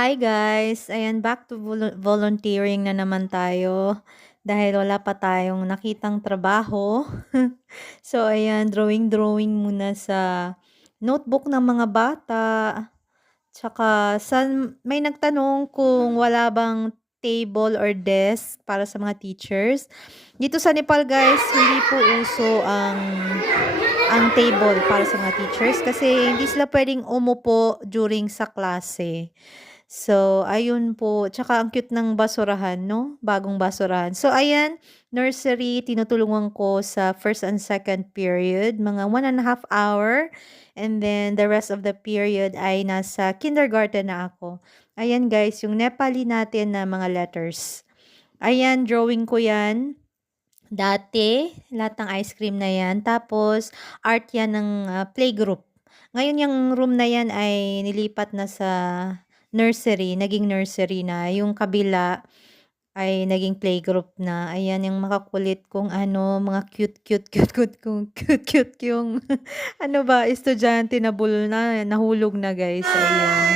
Hi guys! Ayan, back to volunteering na naman tayo dahil wala pa tayong nakitang trabaho. So ayan, drawing-drawing muna sa notebook ng mga bata. Tsaka may nagtanong kung wala bang table or desk para sa mga teachers. Dito sa Nepal guys, hindi po uso ang table para sa mga teachers kasi hindi sila pwedeng umupo during sa klase. So, ayun po. Tsaka ang cute ng basurahan, no? Bagong basurahan. So, ayan, nursery, tinutulungan ko sa first and second period, mga 1.5 hour. And then, the rest of the period ay nasa kindergarten na ako. Ayan, guys, yung Nepali natin na mga letters. Ayan, drawing ko yan. Dati, lahat ng ice cream na yan. Tapos, art yan ng playgroup. Ngayon, yung room na yan ay nilipat na sa nursery, naging nursery na. Yung kabila ay naging playgroup na. Ayan, yung makakulit kong mga cute yung, ano ba, estudyante na nahulog na guys. Ayan.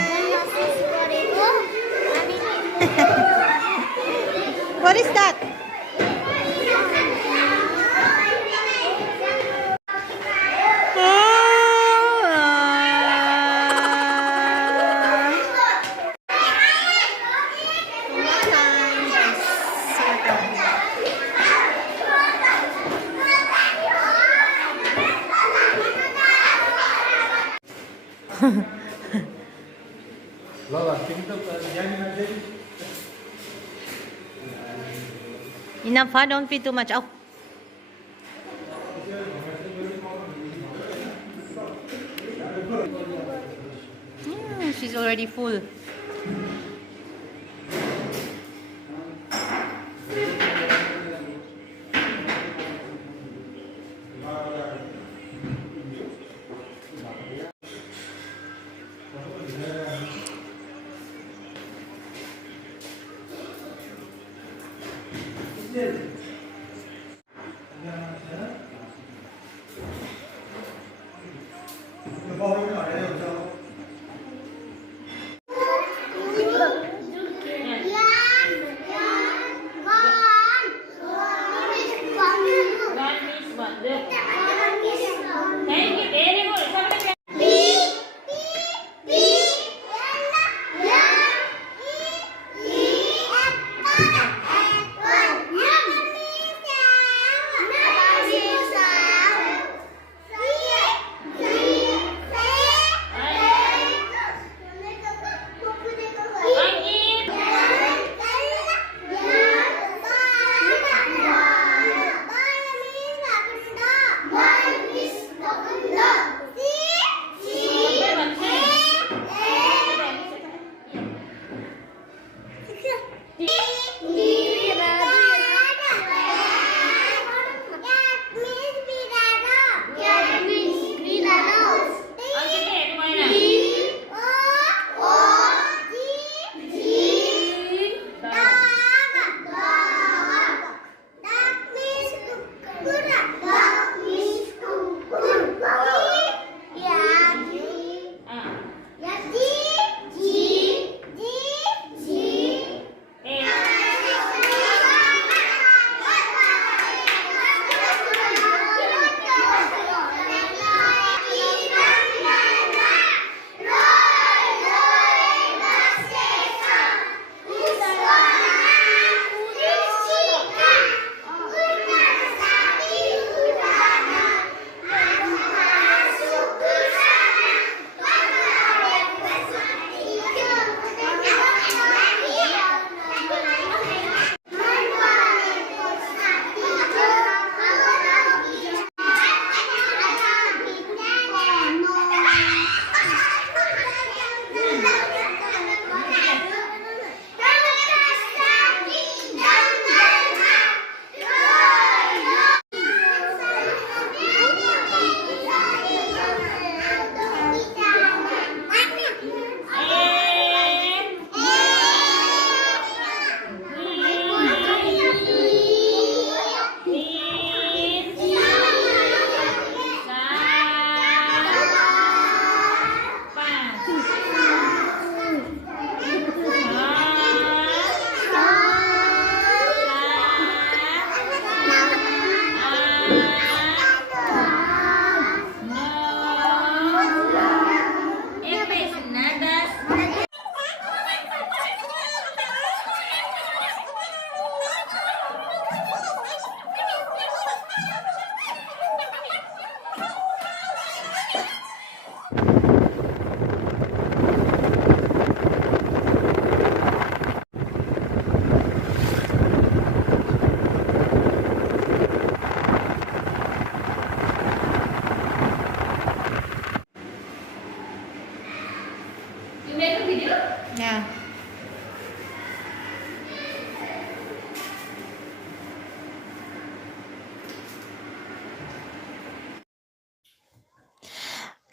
What is that? Enough, ha? Don't feed too much. Oh. She's already full.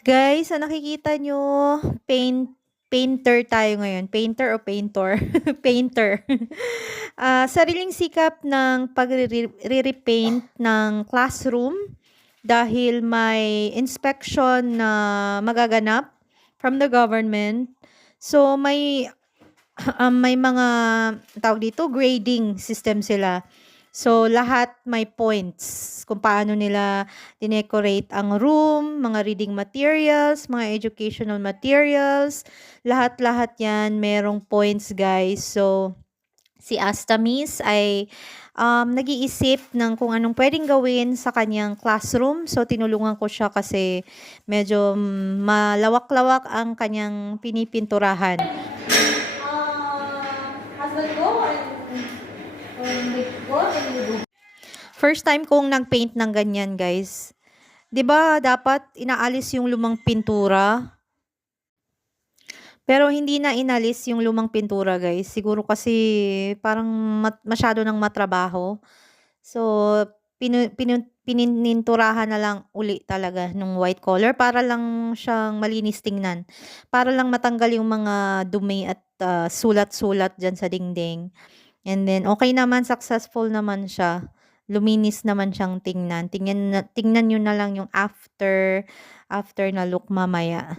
Guys, sa nakikita nyo, painter tayo ngayon. Painter o painter? Painter. Sariling sikap ng pagre-repaint ng classroom dahil may inspection na magaganap from the government. So, may mga tawag dito, grading system sila. So, lahat may points kung paano nila dinecorate ang room, mga reading materials, mga educational materials, lahat-lahat yan merong points, guys. So, si Astamis ay nag-iisip ng kung anong pwedeng gawin sa kanyang classroom. So, tinulungan ko siya kasi medyo malawak-lawak ang kanyang pinipinturahan. Husband ko First time kong nag-paint ng ganyan, guys. 'Di ba dapat inaalis yung lumang pintura? Pero hindi na inalis yung lumang pintura, guys. Siguro kasi parang masyado ng matrabaho. So, pininturahan na lang uli talaga nung white color para lang siyang malinis tingnan. Para lang matanggal yung mga dumi at sulat-sulat dyan sa dingding. And then, okay naman, successful naman siya. Luminis naman siyang tingnan. Tingnan nyo na lang yung after na look mamaya.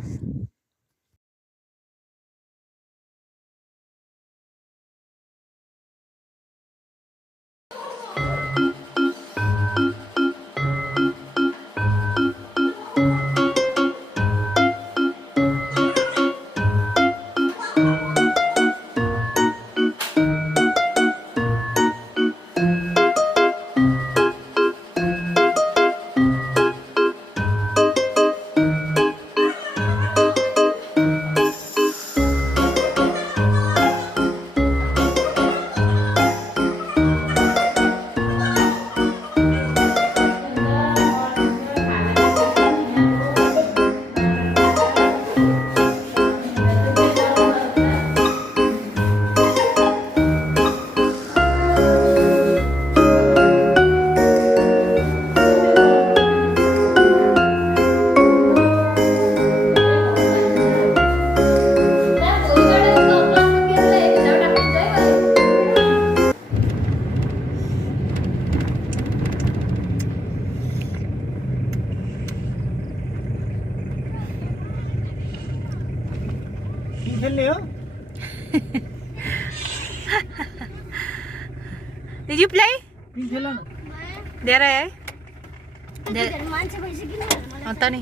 Did you play? Dere? Ito ni.